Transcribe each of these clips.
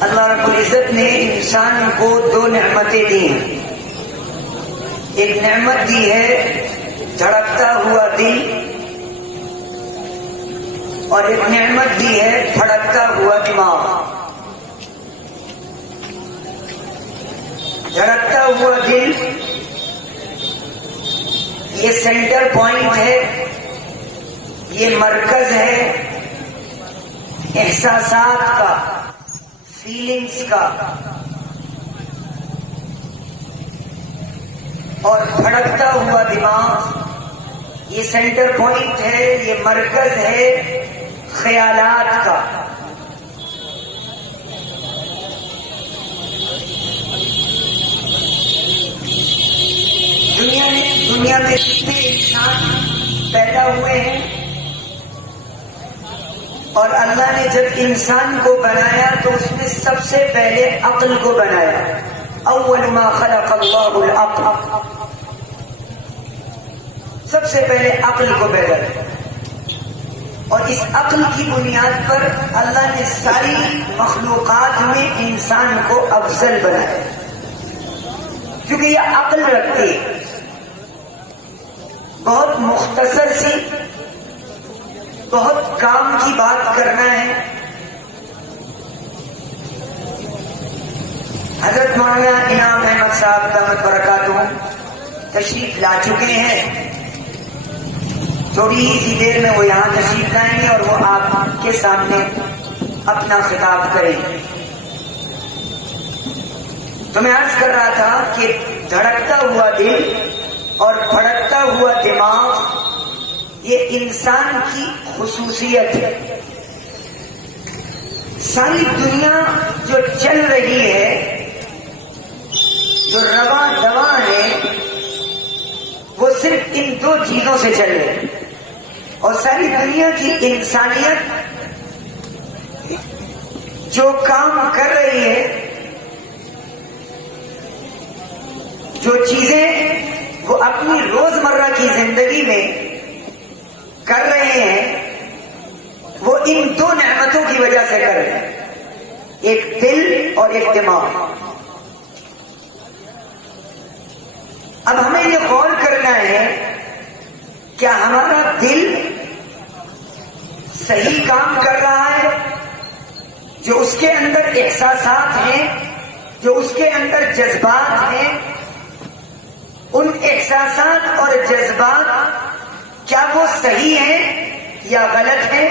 اللہ رب العزت نے انسان کو دو نعمتیں دی ہیں. ایک نعمت دی ہے دھڑکتا ہوا دل، اور ایک نعمت دی ہے دھڑکتا ہوا دماغ. دھڑکتا ہوا دل یہ سینٹر پوائنٹ ہے، یہ مرکز ہے احساسات کا، فیلنگز کا. اور دھڑکتا ہوا دماغ یہ سینٹر پوائنٹ ہے، یہ مرکز ہے خیالات کا. دنیا میں جتنے انسان پیدا ہوئے ہیں، اور اللہ نے جب انسان کو بنایا تو اس میں سب سے پہلے عقل کو بنایا. اول ما خلق اللہ العقل، سب سے پہلے عقل کو پیدا کیا، اور اس عقل کی بنیاد پر اللہ نے ساری مخلوقات میں انسان کو افضل بنایا، کیونکہ یہ عقل رکھتی ہے. بہت مختصر سی بہت کام کی بات کرنا ہے. حضرت مولانا انعام احمد صاحب دامت برکاتہ تشریف لا چکے ہیں. تھوڑی سی دیر میں وہ یہاں تشریف لائیں گے اور وہ آپ کے سامنے اپنا خطاب کریں گے. تو میں عرض کر رہا تھا کہ دھڑکتا ہوا دل اور بھڑکتا ہوا دماغ یہ انسان کی خصوصیت ہے. ساری دنیا جو چل رہی ہے، جو رواں دواں ہے، وہ صرف ان دو چیزوں سے چل رہی ہے. اور ساری دنیا کی انسانیت جو کام کر رہی ہے، جو چیزیں وہ اپنی روزمرہ کی زندگی میں کر رہے ہیں، وہ ان دو نعمتوں کی وجہ سے کر رہے ہیں، ایک دل اور ایک دماغ. اب ہمیں یہ غور کرنا ہے کیا ہمارا دل صحیح کام کر رہا ہے؟ جو اس کے اندر احساسات ہیں، جو اس کے اندر جذبات ہیں، ان احساسات اور جذبات کیا وہ صحیح ہیں یا غلط ہیں؟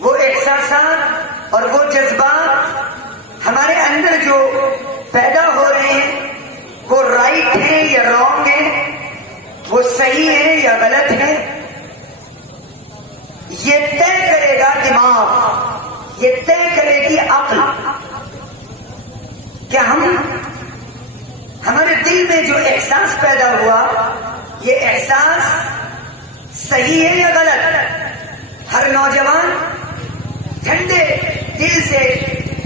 وہ احساسات اور وہ جذبات ہمارے اندر جو پیدا ہو رہے ہیں، وہ رائٹ ہیں یا رانگ ہیں؟ وہ صحیح ہیں یا غلط ہیں؟ یہ طے کرے گا دماغ، یہ طے کرے گی عقل. کیا ہمارے دل میں جو احساس پیدا ہوا، یہ احساس صحیح ہے یا غلط؟ ہر نوجوان ٹھنڈے دل سے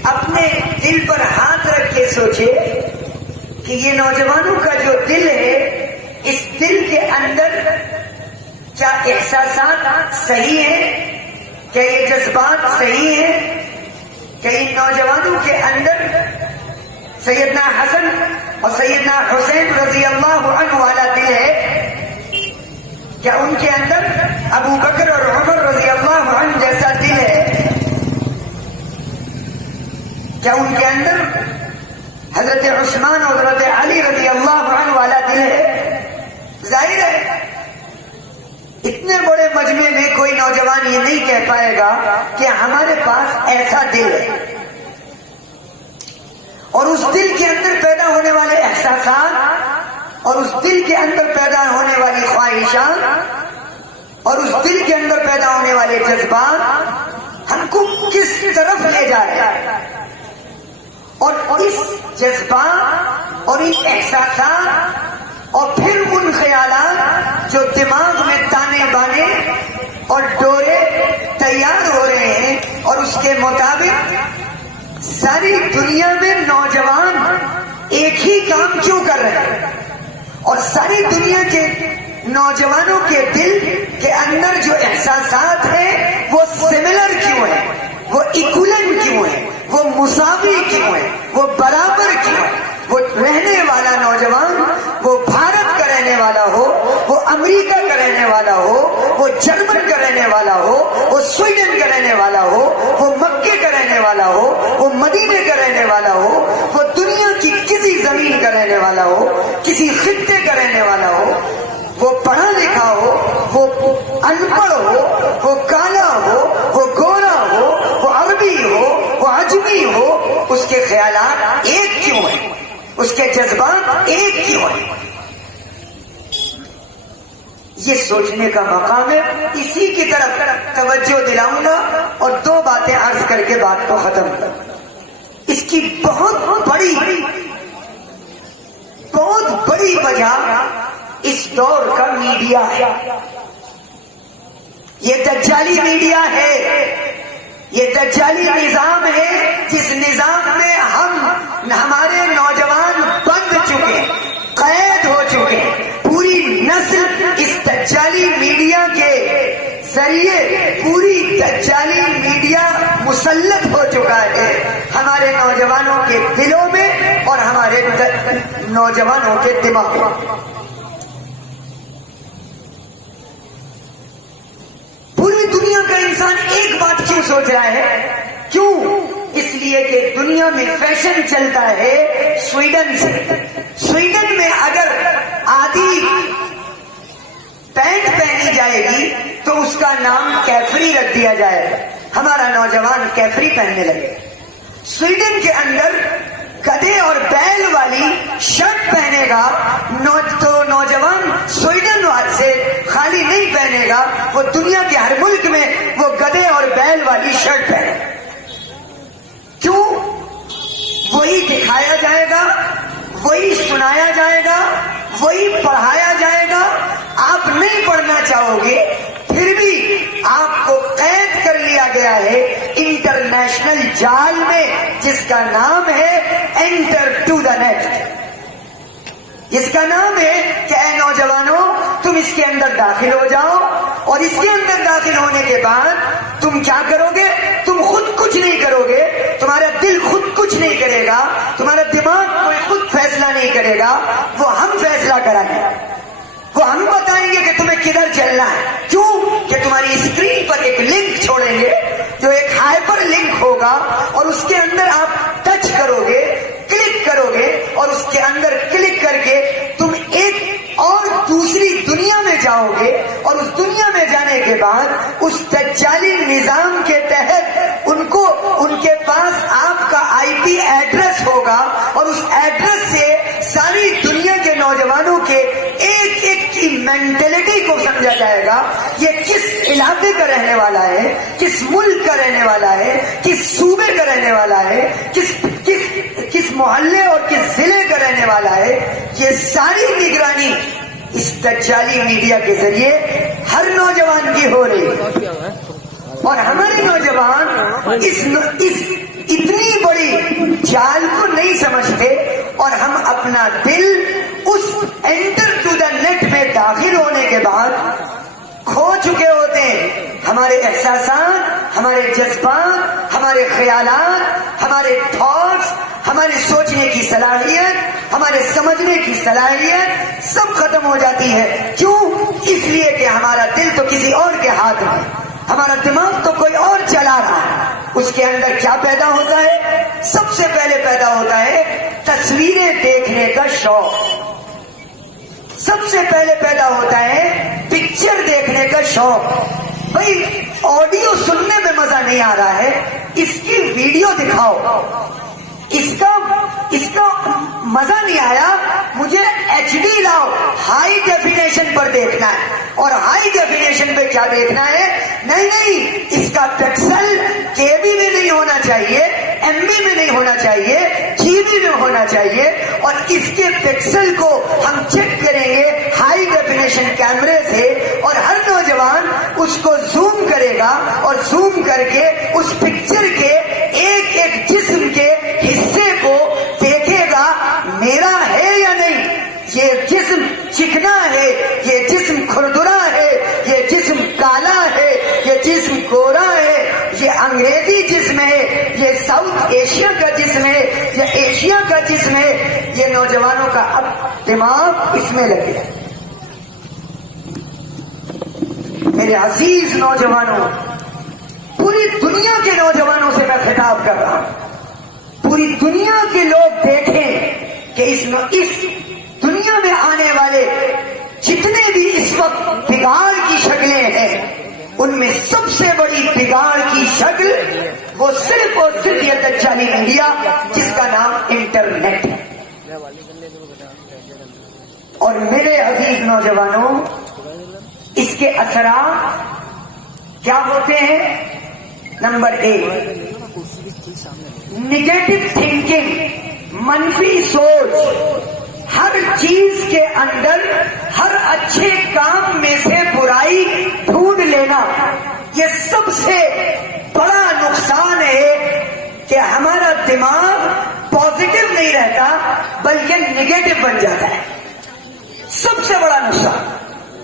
اپنے دل پر ہاتھ رکھ کے سوچے کہ یہ نوجوانوں کا جو دل ہے، اس دل کے اندر کیا احساسات صحیح ہیں؟ کیا یہ جذبات صحیح ہیں؟ کیا ان نوجوانوں کے اندر سیدنا حسن اور سیدنا حسین رضی اللہ عنہ والا دل ہے؟ کیا ان کے اندر ابو بکر اور عمر رضی اللہ عنہ جیسا دل ہے؟ کیا ان کے اندر حضرت عثمان اور حضرت علی رضی اللہ عنہ والا دل ہے؟ ظاہر ہے اتنے بڑے مجمع میں کوئی نوجوان یہ نہیں کہہ پائے گا کہ ہمارے پاس ایسا دل ہے. اور اس دل کے اندر پیدا ہونے والے احساسات اور اس دل کے اندر پیدا ہونے والی خواہشات اور اس دل کے اندر پیدا ہونے والے جذبات ہم کو کس طرف لے جا رہے ہیں؟ اور اس جذبات اور ان احساسات اور پھر ان خیالات جو دماغ میں تانے بانے اور ڈورے تیار ہو رہے ہیں، اور اس کے مطابق ساری دنیا میں نوجوان ایک ہی کام کیوں کر رہے ہیں، اور ساری دنیا کے نوجوانوں کے دل کے اندر جو احساسات ہیں وہ سملر کیوں ہیں، وہ ایکولنٹ کیوں ہیں، وہ مساوی کیوں ہے, وہ برابر کیوں ہے. وہ رہنے والا نوجوان, وہ بھارت کا رہنے والا ہو, وہ امریکہ کا رہنے والا ہو, وہ جرمن کا رہنے والا ہو, وہ سویڈن کا رہنے والا ہو, وہ مکے کا رہنے والا ہو, وہ مدینے کا رہنے والا ہو, وہ دنیا کی کسی زمین کا رہنے والا ہو, کسی خطے کا رہنے والا ہو, وہ پڑھا لکھا ہو, وہ ان پڑھ ہو, وہ کالا ہو, وہ گورا ہو, وہ عربی ہو, وہ عجمی ہو, اس کے خیالات ایک کیوں ہیں, اس کے جذبات ایک کیوں ہیں. یہ سوچنے کا مقام ہے. اسی کی طرف توجہ دلاؤں گا اور دو باتیں عرض کر کے بات کو ختم کروں. اس کی بہت بڑی وجہ اس دور کا میڈیا ہے. یہ دجالی میڈیا ہے, یہ دجالی نظام ہے جس نظام میں ہمارے نوجوان بند چکے, قید ہو چکے. پوری نسل اس دجالی میڈیا کے ذریعے, پوری دجالی میڈیا مسلط ہو چکا ہے ہمارے نوجوانوں کے دلوں میں اور ہمارے نوجوانوں کے دماغ میں. پوری دنیا کا انسان ایک بات کیوں سوچ رہا ہے, کیوں؟ اس لیے کہ دنیا میں فیشن چلتا ہے سویڈن سے. سویڈن میں اگر آدھی پینٹ پہنی جائے گی تو اس کا نام کیفری رکھ دیا جائے گا. ہمارا نوجوان کیفری پہننے لگے. سویڈن کے اندر گدھے اور بیل والی شرٹ پہنے گا تو نوجوان سویڈن سے خالی نہیں پہنے گا, وہ دنیا کے ہر ملک میں وہ گدھے اور بیل والی شرٹ پہنے. کیوں؟ وہی دکھایا جائے گا, وہی سنایا جائے گا, وہی پڑھایا جائے گا. آپ نہیں پڑھنا چاہو گے, پھر بھی آپ کو قید کر لیا گیا ہے انٹرنیشنل جال میں جس کا نام ہے انٹر ٹو دا نیٹ. اس کا نام ہے کہ اے نوجوانوں تم اس کے اندر داخل ہو جاؤ, اور اس کے اندر داخل ہونے کے بعد تم کیا کرو گے؟ تم خود کچھ نہیں کرو گے, تمہارا دل خود کچھ نہیں کرے گا, تمہارا دماغ کوئی خود فیصلہ نہیں کرے گا, وہ ہم فیصلہ کرائیں گے. وہ ہم بتائیں گے کہ تمہیں کدھر چلنا ہے. کیوں؟ کہ تمہاری اسکرین پر ایک لنک چھوڑیں گے جو ایک ہائپر لنک ہوگا, اور اس کے اندر آپ ٹچ کرو گے, کلک کرو گے, اور اس کے اندر کلک کر کے تم ایک اور دوسری دنیا میں جاؤ گے. اور اس دنیا میں جانے کے بعد اس دجالی نظام کے تحت ان کے پاس آپ کا آئی پی ایڈریس ہوگا, اور اس ایڈریس سے ساری دنیا کے نوجوانوں کے ایک ایک کی مینٹلٹی کو سمجھا جائے گا. یہ کس علاقے کا رہنے والا ہے, کس ملک کا رہنے والا ہے, کس صوبے کا رہنے والا ہے, کس محلے اور کس ضلع کا رہنے والا ہے. یہ ساری نگرانی اس دجالی میڈیا کے ذریعے ہر نوجوان کی ہو رہی ہے. اور ہمارے نوجوان اس اتنی بڑی جال کو نہیں سمجھتے, اور ہم اپنا دل اس انٹر ٹو دا نیٹ میں داخل ہونے کے بعد کھو چکے ہوتے ہیں. ہمارے احساسات, ہمارے جذبات, ہمارے خیالات, ہمارے تھاٹس, ہماری سوچنے کی صلاحیت, ہمارے سمجھنے کی صلاحیت سب ختم ہو جاتی ہے. کیوں؟ اس لیے کہ ہمارا دل تو کسی اور کے ہاتھ میں, ہمارا دماغ تو کوئی اور چلا رہا ہے. اس کے اندر کیا پیدا ہوتا ہے؟ سب سے پہلے پیدا ہوتا ہے تصویریں دیکھنے کا شوق. سب سے پہلے پیدا ہوتا ہے پکچر دیکھنے کا شوق. بھائی آڈیو سننے میں مزہ نہیں آ رہا ہے, اس کی ویڈیو دکھاؤ. اس کا مزہ نہیں آیا, مجھے ایچ ڈی لاؤ, ہائی ڈیفینیشن پر دیکھنا ہے. اور ہائی ڈیفینیشن پہ کیا دیکھنا ہے؟ نہیں, اس کا پکسل کے بی میں نہیں ہونا چاہیے, ایم بی میں نہیں ہونا چاہیے, جی بی میں ہونا چاہیے. اور اس کے پکسل کو ہم چیک کریں گے ہائی ڈیفینیشن کیمرے سے, اور ہر نوجوان اس کو زوم کرے گا, اور زوم کر کے اس پکچر کے ایک ایک جسم کے حصے کو دیکھے گا میرا ہے یا نہیں. یہ جسم چکنا ہے, یہ جسم کھردرا ہے, یہ جسم کالا ہے, یہ جسم گورا ہے, یہ انگریزی جسم ہے, یہ ساؤتھ ملیشیا کا جسم ہے یا ایشیا کا جسم ہے، یہ نوجوانوں کا اب دماغ اس میں لگے. میرے عزیز نوجوانوں، پوری دنیا کے نوجوانوں سے میں خطاب کر رہا ہوں. پوری دنیا کے لوگ دیکھیں کہ اس دنیا میں آنے والے جتنے بھی اس وقت بگاڑ کی شکلیں ہیں، ان میں سب سے بڑی بگاڑ کی شکل وہ صرف اور صرف یہ دجالی انڈیا جس کا نام انٹرنیٹ ہے. اور میرے عزیز نوجوانوں، اس کے اثرات کیا ہوتے ہیں؟ نمبر 1، نگیٹو تھنکنگ، منفی سوچ. ہر چیز کے اندر ہر اچھے کام میں سے برائی ڈھونڈ لینا، یہ سب سے بڑا نقصان ہے کہ ہمارا دماغ پازیٹو نہیں رہتا بلکہ نگیٹو بن جاتا ہے. سب سے بڑا نقصان.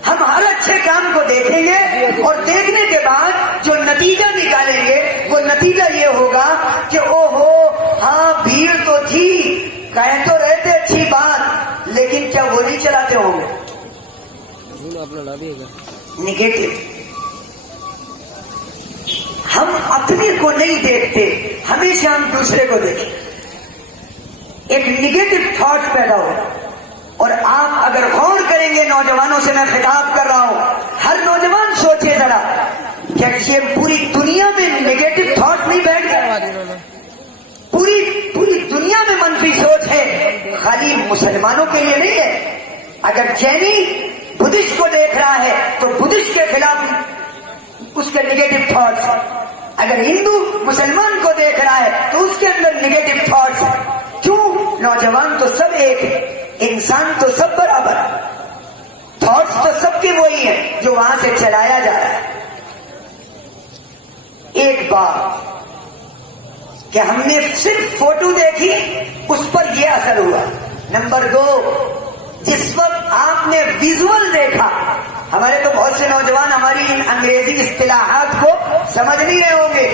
ہم ہر اچھے کام کو دیکھیں گے اور دیکھنے کے بعد جو نتیجہ نکالیں گے وہ نتیجہ یہ ہوگا کہ او ہو ہاں بھیڑ تو تھی، کہہ تو رہتے اچھی بات، لیکن کیا وہ نہیں چلاتے ہوں گے؟ نگیٹو. ہم اپنے کو نہیں دیکھتے، ہمیشہ ہم دوسرے کو دیکھیں. ایک نگیٹو تھاٹ پیدا ہوگا. اور آپ اگر غور کریں گے، نوجوانوں سے میں خطاب کر رہا ہوں، ہر نوجوان سوچے ذرا کیا یہ پوری دنیا میں نگیٹو تھاٹ نہیں بیٹھ گئے؟ پوری دنیا میں منفی سوچ ہے، خالی مسلمانوں کے لیے نہیں ہے. اگر جینی بدھسٹ کو دیکھ رہا ہے تو بدھسٹ کے خلاف اس کے نگیٹو تھاٹس. اگر ہندو مسلمان کو دیکھ رہا ہے تو اس کے اندر نگیٹو تھاٹس. کیوں؟ نوجوان تو سب ایک ہے، انسان تو سب برابر، تھاٹس تو سب کے وہی ہیں جو وہاں سے چلایا جا رہا ہے. ایک بات کہ ہم نے صرف فوٹو دیکھی، اس پر یہ اثر ہوا. نمبر 2، جس وقت آپ نے ویژول دیکھا، ہمارے تو بہت سے نوجوان ہماری ان انگریزی اصطلاحات کو سمجھ نہیں رہے ہوں گے.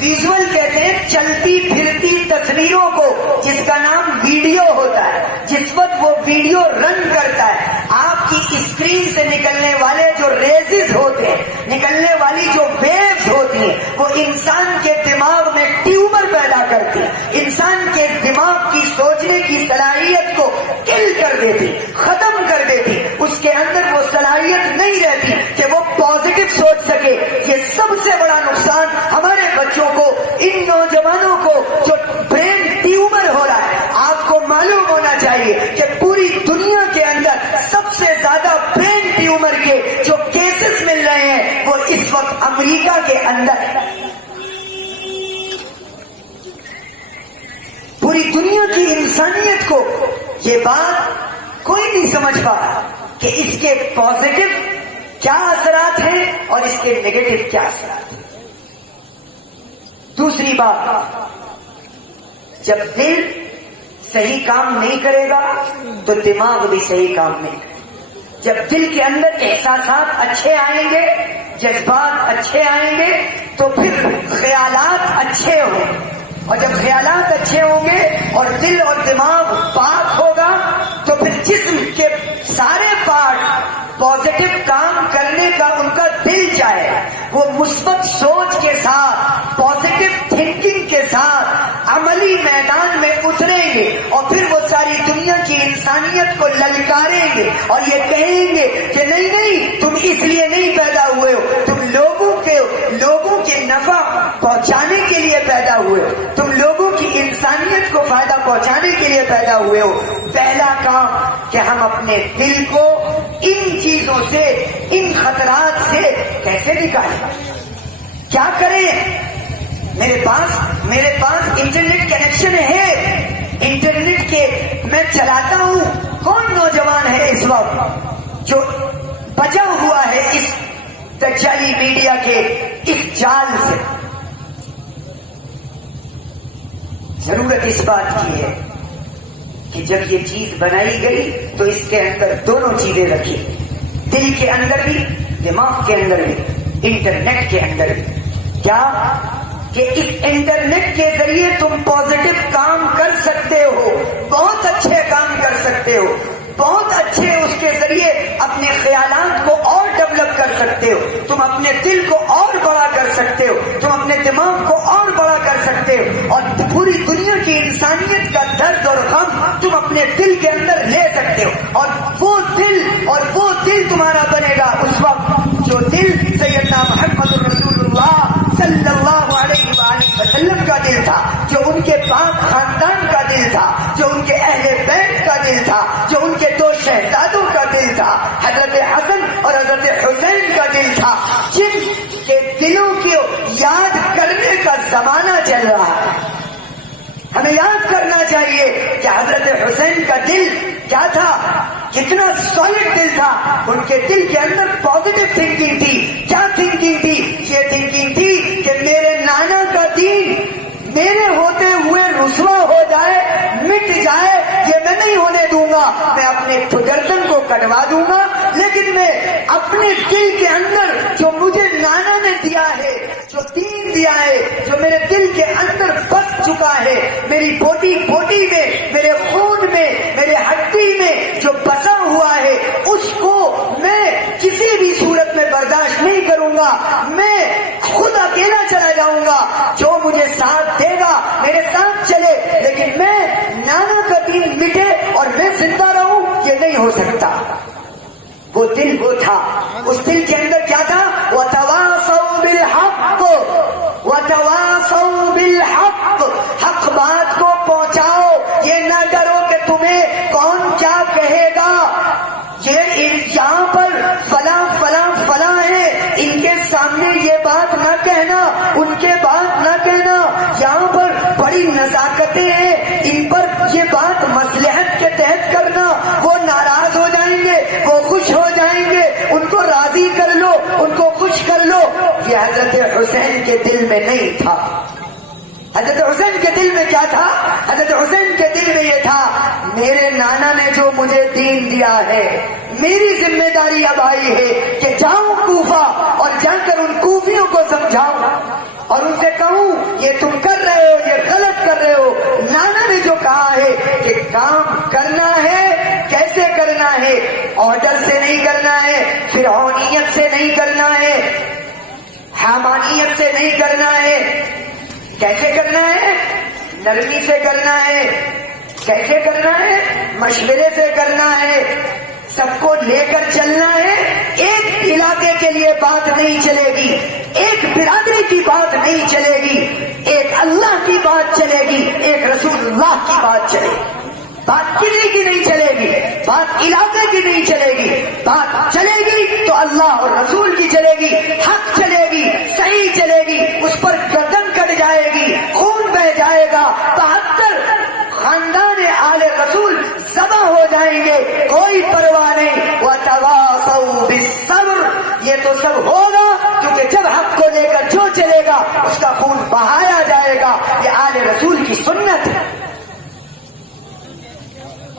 ویژول کہتے ہیں چلتی پھرتی تصویروں کو، جس کا نام ویڈیو ہوتا ہے. جس وقت وہ ویڈیو رن کرتا ہے، آپ کی اسکرین سے نکلنے والے جو ریزز ہوتے ہیں، نکلنے والی جو ویوز ہوتی ہیں، وہ انسان کے دماغ میں ٹیومر پیدا کرتی ہیں، انسان کے دماغ کی سوچنے کی صلاحیت کو کل کر دیتی، ختم کر دیتی. اس کے اندر وہ صلاحیت نہیں رہتی کہ وہ پازیٹو سوچ سکے. یہ سب سے بڑا نقصان ہمارے بچوں کو، ان نوجوانوں کو جو برین ٹیومر ہو رہا ہے. آپ کو معلوم ہونا چاہیے کہ پوری دنیا کے اندر سب سے زیادہ برین ٹیومر کے جو کیسز مل رہے ہیں وہ اس وقت امریکہ کے اندر ہے. پوری دنیا کی انسانیت کو یہ بات کوئی نہیں سمجھ پا کہ اس کے پازیٹو کیا اثرات ہیں اور اس کے نیگیٹو کیا اثرات ہیں. دوسری بات، جب دل صحیح کام نہیں کرے گا تو دماغ بھی صحیح کام نہیں کرے گا. جب دل کے اندر احساسات اچھے آئیں گے، جذبات اچھے آئیں گے تو پھر خیالات اچھے ہوں گے. اور جب خیالات اچھے ہوں گے اور دل اور دماغ پاک ہوگا تو پھر جسم کے سارے پارٹ پازیٹو کام کرنے کا ان کا دل چاہے. وہ مثبت سوچ کے ساتھ، پازیٹو تھنکنگ کے ساتھ عملی میدان میں اتریں گے اور پھر وہ ساری دنیا کی انسانیت کو للکاریں گے اور یہ کہیں گے کہ نہیں نہیں، تم اس لیے نہیں پیدا ہوئے ہو، تم لوگوں کے نفع پہنچانے کے لیے پیدا ہوئے ہو، تم لوگوں کی انسانیت کو فائدہ پہنچانے کے لیے پیدا ہوئے ہو. پہلا کام کہ ہم اپنے دل کو ان چیزوں سے، ان خطرات سے کیسے نکالیں، کیا کریں. میرے پاس انٹرنیٹ کنیکشن ہے، انٹرنیٹ کے میں چلاتا ہوں. کون نوجوان ہے اس وقت جو بچا ہوا ہے اس دجالی میڈیا کے اس جال سے؟ ضرورت اس بات کی ہے کہ جب یہ چیز بنائی گئی تو اس کے اندر دونوں چیزیں رکھی، دل کے اندر بھی، دماغ کے اندر بھی، انٹرنیٹ کے اندر بھی. کیا کہ اس انٹرنیٹ کے ذریعے تم پازیٹو کام کر سکتے ہو، بہت اچھے کام کر سکتے ہو، بہت اچھے اس کے ذریعے اپنے خیالات کو اور ڈیولپ کر سکتے ہو، تم اپنے دل کو اور بڑا کر سکتے ہو، تم اپنے دماغ کو اور بڑا کر سکتے ہو، اور پوری دنیا کی انسانیت کا درد اور غم تم اپنے دل کے اندر لے سکتے ہو، اور وہ دل تمہارا بنے گا اس وقت جو دل سیدنا محمد رسول اللہ صلی اللہ علیہ وآلہ وسلم کا دل تھا، جو ان کے پاک خاندان کا دل تھا، جو ان کے اہل بیت کا دل تھا، جو ان کے دو شہزادوں کا دل تھا، حضرت حسن اور حضرت حسین کا دل تھا، جن کے دلوں کو یاد کرنے کا زمانہ چل رہا ہے۔ ہمیں یاد کرنا چاہیے کہ حضرت حسین کا دل کیا تھا، کتنا سالڈ دل تھا۔ ان کے دل کے اندر پازیٹو تھنکنگ تھی۔ کیا تھنکنگ تھی؟ یہ تھنکنگ تھی کہ میرے نانا کا دین میرے ہوتے ہوئے رسوا ہو جائے، مٹ جائے، یہ میں نہیں ہونے دوں گا۔ میں اپنے گردن کو کٹوا دوں گا، لیکن میں اپنے دل کے اندر جو مجھے نانا نے دیا ہے، جو دین دیا ہے، جو میرے دل کے اندر بس چکا ہے، میری بوٹی بوٹی میں، میرے خون میں، میرے ہڈی میں جو بسا ہوا ہے، اس کو میں کسی بھی صورت میں برداشت نہیں کروں گا۔ میں خود اکیلا چلا جاؤں گا، جو مجھے ساتھ دے گا میرے ساتھ چلے، لیکن میں نانا کا دین مٹے اور میں زندہ رہوں، یہ نہیں ہو سکتا۔ وہ دل وہ تھا، اس دل کے اندر کیا تھا؟ وَتَوَاصَوْا بِالْحَقِّ وَتَوَاصَوْا بِالْحَقِّ، حق بات کو پہنچاؤ، یہ نہ ڈرو کہ تمہیں کون کیا کہے گا۔ یہ یہاں پر فلاں فلاں فلاں ہے، ان کے سامنے یہ بات نہ کہنا، ان کے بات نہ کہنا، یہاں پر بڑی نزاکتیں ہیں، ان پر یہ بات مصلحت کے تحت کرنا، وہ ناراض ہو جائیں گے، وہ خوش ہو جائیں گے، ان کو راضی کر لو، ان کو خوش کر لو۔ یہ حضرت حسین کے دل میں نہیں تھا۔ حضرت حسین کے دل میں کیا تھا؟ حضرت حسین کے دل میں یہ تھا، میرے نانا نے جو مجھے دین دیا ہے، میری ذمہ داری اب آئی ہے کہ جاؤں کوفہ اور جا کر ان کوفیوں کو سمجھاؤں اور ان سے کہوں یہ تم کر رہے ہو، یہ غلط کر رہے ہو۔ نانا نے جو کہا ہے کہ کام کرنا ہے، کیسے کرنا ہے؟ آرڈر سے نہیں کرنا ہے، فرعونیت سے نہیں کرنا ہے، حامانیت سے نہیں کرنا ہے۔ کیسے کرنا ہے؟ نرمی سے کرنا ہے۔ کیسے کرنا ہے؟ مشورے سے کرنا ہے۔ سب کو لے کر چلنا ہے۔ ایک علاقے کے لیے بات نہیں چلے گی، ایک برادری کی بات نہیں چلے گی، ایک اللہ کی بات چلے گی، ایک رسول اللہ کی بات چلے گی۔ بات کسی کی نہیں چلے گی، بات علاقے کی نہیں چلے گی، بات چلے گی تو اللہ اور رسول کی چلے گی، حق چلے گی، صحیح چلے گی، اس پر گردن کٹ جائے گی، خون بہ جائے گا، 72 خاندان آل رسول ذبح ہو جائیں گے، کوئی پرواہ نہیں۔ وَتَوَاصَوْا بِالصَّبْرِ، یہ تو سب ہوگا کیونکہ جب حق کو لے کر جو چلے گا اس کا خون بہایا جائے گا۔ یہ آل رسول کی سنت ہے۔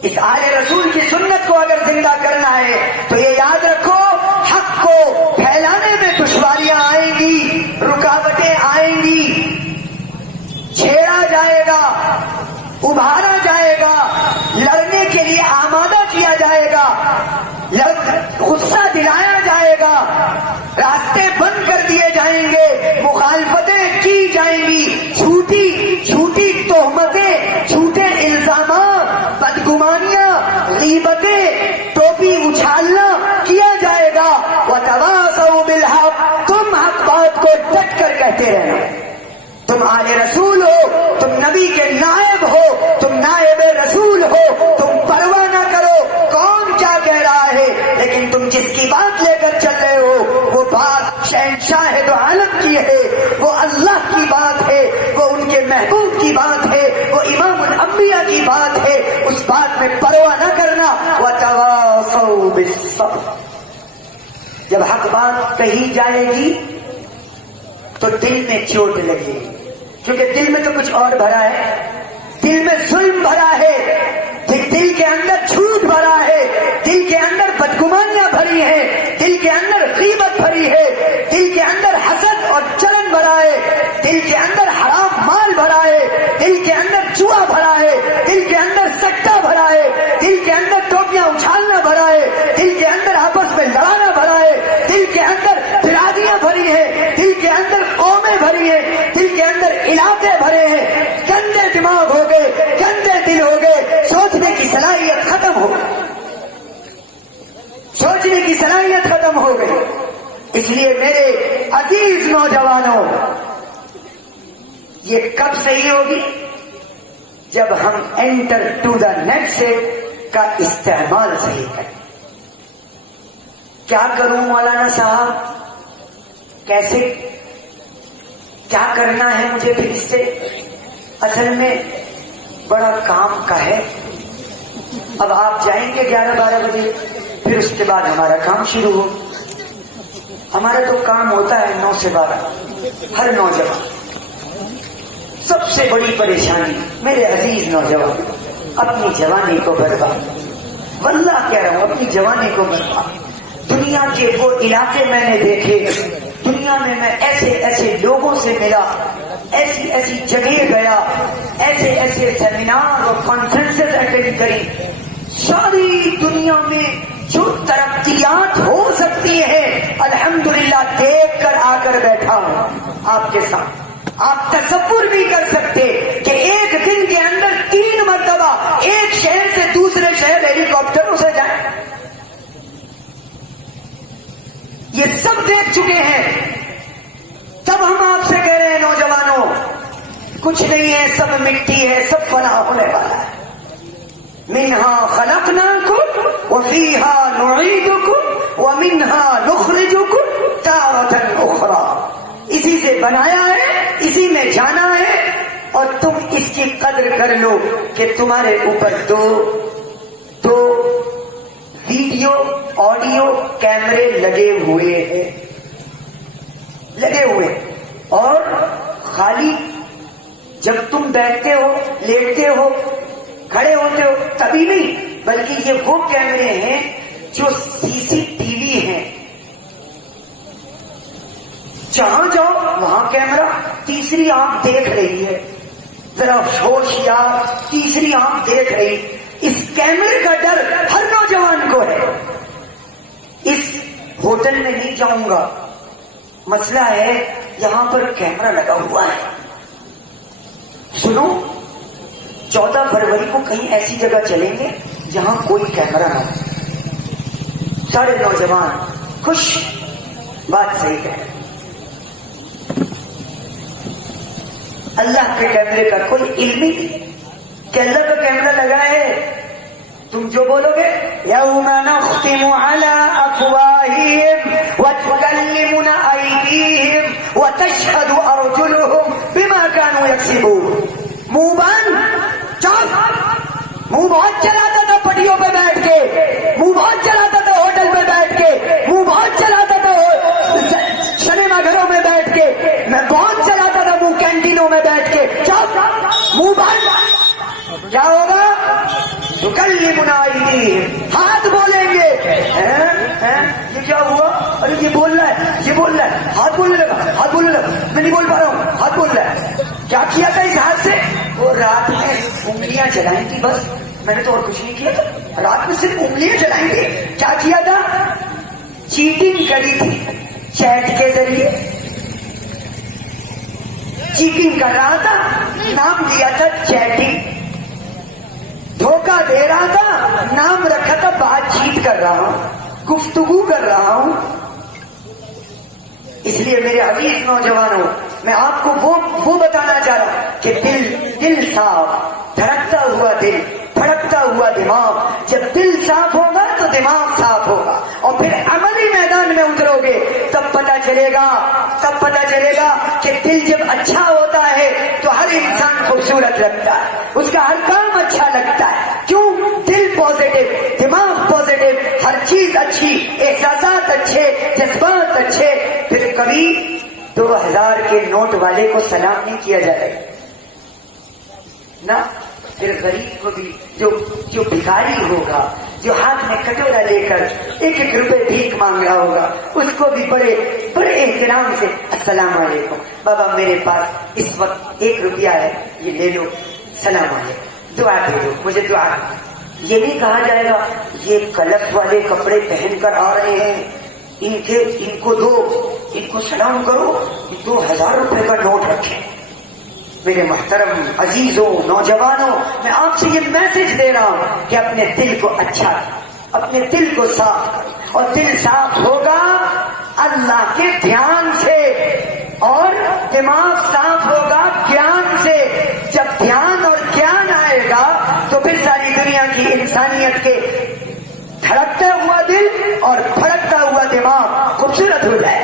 اس آل رسول کی سنت کو اگر زندہ کرنا ہے تو یہ یاد رکھو، حق کو پھیلانے میں دشواریاں آئیں گی، رکاوٹیں آئیں گی، چھیڑا جائے گا، ابھارا جائے گا، لڑنے کے لیے آمادہ کیا جائے گا، غصہ دلایا جائے گا، راستے بند کر دیے جائیں گے، مخالفتیں کی جائیں گی، جھوٹی تہمتیں، جھوٹے الزامات، بدگمانیاں، غیبتیں، ٹوپی اچھالنا کیا جائے گا۔ وَتَوَاصَوْا بِالْحَقِّ، تم حق بات کو ڈٹ کر کہتے رہنا۔ تم آل رسول ہو، تم نبی کے نائب ہو، تم نائب رسول ہو، تم پرواہ نہ کرو کون کیا کہہ رہا ہے، لیکن تم جس کی بات لے کر چل رہے ہو وہ بات شہنشاہ دو عالم کی ہے، وہ اللہ کی بات ہے، وہ ان کے محبوب کی بات ہے، وہ امام الانبیاء کی بات ہے، اس بات میں پرواہ نہ کرنا۔ وَتَوَاصَوْا بِالصَّبْرِ، جب حق بات کہی جائے گی تو دل میں چوٹ لگے گی، کیونکہ دل میں تو کچھ اور بھرا ہے، دل میں ظلم بھرا ہے، دل کے اندر جھوٹ بھرا ہے، دل کے اندر بدگمانیاں بھری ہیں، دل کے اندر غیبت بھری ہے، دل کے اندر حسد اور جلن بھرا ہے، دل کے اندر علاقے بھرے ہیں، گندے دماغ ہو گئے، گندے دل ہو گئے، سوچنے کی صلاحیت ختم ہو گئی، سوچنے کی صلاحیت ختم ہو گئی۔ اس لیے میرے عزیز نوجوانوں، یہ کب صحیح ہوگی؟ جب ہم انٹر ٹو دا نیٹ سے کا استعمال صحیح کریں۔ کیا کروں مولانا صاحب، کیسے، کیا کرنا ہے مجھے پھر اس سے؟ اصل میں بڑا کام کا ہے۔ اب آپ جائیں گے 11-12 بجے، پھر اس کے بعد ہمارا کام شروع ہو۔ ہمارا تو کام ہوتا ہے 9 سے 12۔ ہر نوجوان، سب سے بڑی پریشانی میرے عزیز نوجوان، اپنی جوانی کو برباد، واللہ کہہ رہا ہوں اپنی جوانی کو برباد۔ دنیا کے وہ علاقے میں نے دیکھے، دنیا میں میں ایسے ایسے لوگوں سے ملا، ایسی ایسی جگہ گیا، ایسے ایسے سیمینار اور کانفرنسز اٹینڈ کری۔ ساری دنیا میں جو ترقیات ہو سکتی ہیں الحمدللہ دیکھ کر آ کر بیٹھا ہوں آپ کے ساتھ۔ آپ تصور بھی کر سکتے کہ ایک دن کے اندر 3 مرتبہ ایک شہر سے دوسرے شہر ہیلی کاپٹروں سے جائیں، یہ سب دیکھ چکے ہیں۔ تب ہم آپ سے کہہ رہے ہیں نوجوانوں، کچھ نہیں ہے، سب مٹی ہے، سب فنا ہونے والا ہے۔ منہا خلقناکم وفیہا نعیدکم ومنہا نخرجکم تارۃ اخری۔ اسی سے بنایا ہے، اسی میں جانا ہے، اور تم اس کی قدر کر لو کہ تمہارے اوپر دو ویڈیو آڈیو کیمرے لگے ہوئے ہیں، لگے ہوئے، اور خالی جب تم بیٹھتے ہو، لیٹتے ہو، کھڑے ہوتے ہو تبھی نہیں، بلکہ یہ وہ کیمرے ہیں جو CCTV ہیں۔ جہاں جاؤ وہاں کیمرہ، تیسری آنکھ دیکھ رہی ہے، ذرا ہوشیار، تیسری آنکھ دیکھ رہی۔ اس کیمرے کا ڈر ہر نوجوان کو ہے۔ اس ہوٹل میں نہیں جاؤں گا، مسئلہ ہے یہاں پر کیمرہ لگا ہوا ہے۔ سنو، 14 فروری کو کہیں ایسی جگہ چلیں گے جہاں کوئی کیمرہ نہ ہو۔ سارے نوجوان خوش، بات صحیح ہے۔ اللہ کے کیمرے کا کوئی علم ہی نہیں کہ اللہ کا کیمرہ لگا ہے۔ تم جو بولو گے یوم نختم علی افواہہم وتکلمنا ایدیہم وتشہد ارجلہم بما کانوا یکسبون۔ منہ بند، چپ۔ منہ بہت چلاتا تھا پٹیوں پہ بیٹھ کے، منہ بہت چلاتا تھا ہوٹل پہ بیٹھ کے، منہ بہت چلاتا تھا سنیما گھروں میں بیٹھ کے، میں بہت چلاتا تھا منہ کینٹینوں میں بیٹھ کے۔ چپ، منہ بند۔ کیا ہوگا؟ تکلمنا ایدیہم، ہاتھ بولیں گے۔ یہ کیا ہوا؟ ارے یہ بول رہا ہے، یہ بول رہا ہے، ہاتھ بولنے لگا، ہاتھ بولنے لگا، میں نہیں بول پا رہا ہوں، ہاتھ بول رہا ہے۔ کیا کیا تھا اس ہاتھ سے؟ وہ رات میں انگلیاں چلائی تھی، بس، میں نے تو اور کچھ نہیں کیا تھا، رات میں صرف انگلیاں چلائی تھی۔ کیا کیا تھا؟ چیٹنگ کری تھی چیٹ کے ذریعے، چیٹنگ کر رہا تھا، نام دیا تھا چیٹنگ، دھوکہ دے رہا تھا، نام رکھا تھا بات چیت کر رہا ہوں، گفتگو کر رہا ہوں۔ اس لیے میرے عزیز نوجوانوں، میں آپ کو وہ بتانا چاہ رہا ہوں کہ دل صاف، دھڑکتا ہوا دل، پھڑکتا ہوا دماغ۔ جب دل صاف ہوگا تو دماغ صاف ہوگا، اور پھر عملی میدان میں اترو گے تب پتہ چلے گا کہ دل جب اچھا ہوتا ہے تو ہر انسان خوبصورت لگتا ہے، اس کا ہر کام اچھا لگتا ہے۔ کیوں؟ دل پازیٹو، دماغ پازیٹو، ہر چیز اچھی، احساسات اچھے، جذبات اچھے۔ پھر کبھی 2000 کے نوٹ والے کو سلام نہیں کیا جائے نا، پھر غریب کو بھی، جو بھکاری ہوگا، جو ہاتھ میں کٹورا لے کر 1-1 روپے بھیک مانگ رہا ہوگا، اس کو بھی بڑے بڑے احترام سے السلام علیکم بابا، میرے پاس اس وقت 1 روپیہ ہے، یہ لے لو، سلام علیکم، دعا دے دو، مجھے دعا۔ یہ نہیں کہا جائے گا یہ کلف والے کپڑے پہن کر آ رہے ہیں، ان کو دو، ان کو سلام کرو، 2000 روپے کا نوٹ رکھے، میرے محترم عزیزوں، نوجوانوں، میں آپ سے یہ میسج دے رہا ہوں کہ اپنے دل کو اچھا، اپنے دل کو صاف کرو، اور دل صاف ہوگا اللہ کے دھیان سے، اور دماغ صاف ہوگا گیان سے۔ جب دھیان اور گیان آئے گا تو پھر ساری دنیا کی انسانیت کے دھڑکتا ہوا دل اور بھڑکتا ہوا دماغ خوبصورت ہو جائے۔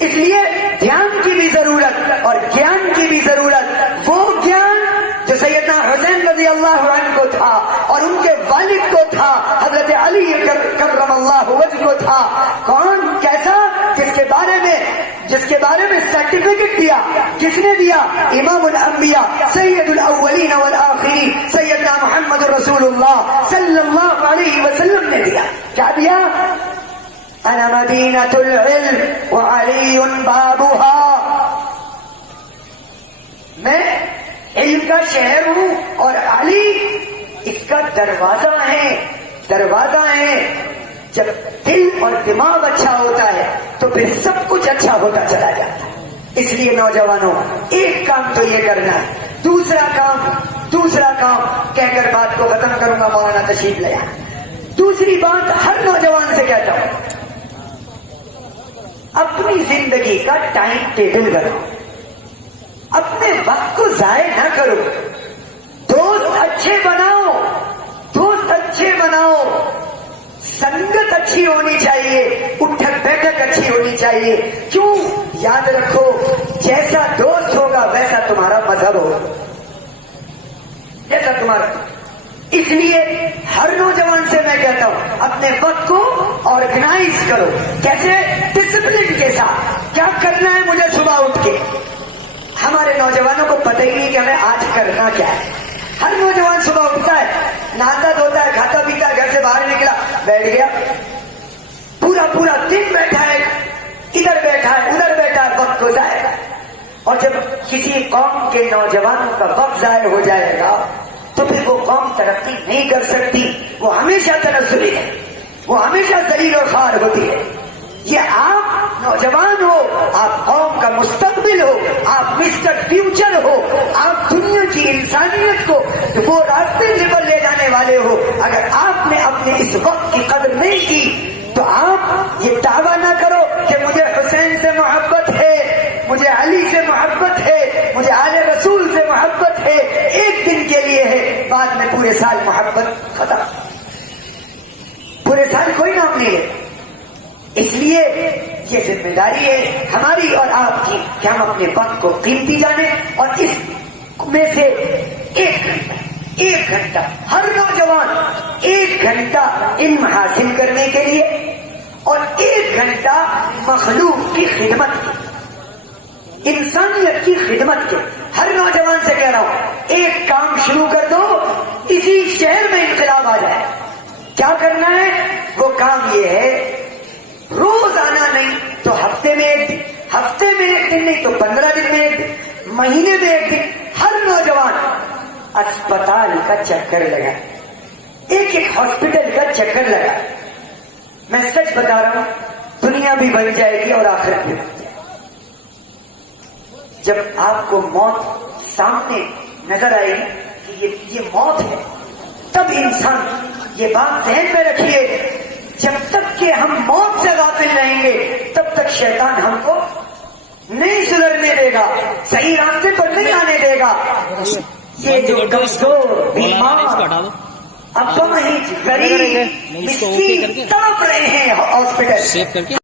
اس لیے دھیان کی بھی ضرورت اور گیان کی بھی ضرورت، وہ گیان جو سیدنا حسین رضی اللہ عنہ کو تھا اور ان کے والد کو تھا، حضرت علی کرم اللہ وجہ کو تھا۔ کون؟ کیسا؟ جس کے بارے میں سرٹیفکیٹ دیا، کس نے دیا؟ امام الانبیاء سید الاولین والآخرین سیدنا محمد رسول اللہ صلی اللہ علیہ وسلم نے دیا۔ کیا دیا؟ انا مدینۃ العلم وعلی بابها، میں علم کا شہر ہوں اور علی اس کا دروازہ ہے۔ جب دل اور دماغ اچھا ہوتا ہے تو پھر سب کچھ اچھا ہوتا چلا جاتا ہے۔ اس لیے نوجوانوں، ایک کام تو یہ کرنا ہے، دوسرا کام کہہ کر بات کو ختم کروں گا، مولانا تشریف لے آئے۔ دوسری بات ہر نوجوان سے کہتا ہوں، اپنی زندگی کا ٹائم ٹیبل بناؤ، اپنے وقت کو ضائع نہ کرو، دوست اچھے بناؤ، سنگت اچھی ہونی چاہیے، اٹھک بیٹھک اچھی ہونی چاہیے۔ کیوں؟ یاد رکھو، جیسا دوست ہوگا ویسا تمہارا مذہب ہوگا، جیسا تمہارا۔ اس لیے ہر نوجوان سے میں کہتا ہوں، اپنے وقت کو آرگنائز کرو۔ کیسے؟ ڈسپلن کے ساتھ۔ کیا کرنا ہے مجھے صبح اٹھ کے؟ ہمارے نوجوانوں کو پتہ ہی نہیں کہ ہمیں آج کرنا کیا ہے۔ ہر نوجوان صبح اٹھتا ہے، نہاتا دھوتا ہے، کھاتا پیتا ہے، گھر سے باہر نکلا، بیٹھ گیا، پورا دن بیٹھا ہے، ادھر بیٹھا ہے ادھر بیٹھا ہے، وقت گزارا۔ اور جب کسی قوم کے نوجوانوں کا وقت ضائع ہو جائے گا تو پھر وہ قوم ترقی نہیں کر سکتی، وہ ہمیشہ تنزلی ہے، وہ ہمیشہ ذلیل و خوار ہوتی ہے۔ یہ آپ نوجوان ہو، آپ قوم کا مستقبل ہو، آپ مسٹر فیوچر ہو، آپ دنیا کی انسانیت کو وہ راستے پر لے جانے والے ہو۔ اگر آپ نے اپنے اس وقت کی قدر نہیں کی تو آپ یہ دعویٰ نہ کرو کہ مجھے حسین سے محبت ہے، مجھے علی سے محبت ہے، مجھے آل رسول سے محبت ہے۔ ایک دن کے لیے ہے، بعد میں پورے سال محبت ختم، پورے سال کوئی نام نہیں ہے۔ اس لیے یہ ذمہ داری ہے ہماری اور آپ کی کہ ہم اپنے وقت کو قیمتی جانیں، اور اس میں سے ایک گھنٹہ ہر نوجوان 1 گھنٹہ علم حاصل کرنے کے لیے اور 1 گھنٹہ مخلوق کی خدمت کی، انسانیت کی خدمت کی۔ ہر نوجوان سے کہہ رہا ہوں، ایک کام شروع کر دو، اسی شہر میں انقلاب آ جائے۔ کیا کرنا ہے؟ وہ کام یہ ہے، روز آنا نہیں تو ہفتے میں 1 دن، ہفتے میں 1 دن نہیں تو 15 دن میں 1 دن، مہینے میں 1 دن، ہر نوجوان اسپتال کا چکر لگا، ایک ہاسپٹل کا چکر لگا۔ میں سچ بتا رہا ہوں، دنیا بھی بن جائے گی اور آخرت بھی بن جائے گی۔ جب آپ کو موت سامنے نظر آئے گی کہ یہ موت ہے، تب انسان یہ بات ذہن میں رکھیے، جب تک کہ ہم موت سے غافل رہیں گے تب تک شیطان ہم کو نہیں سدھرنے دے گا، صحیح راستے پر نہیں آنے دے گا۔ یہ جو کمزور، بیمار، اپاہج، غریب، مسکین تڑپ رہے ہیں ہاسپٹل،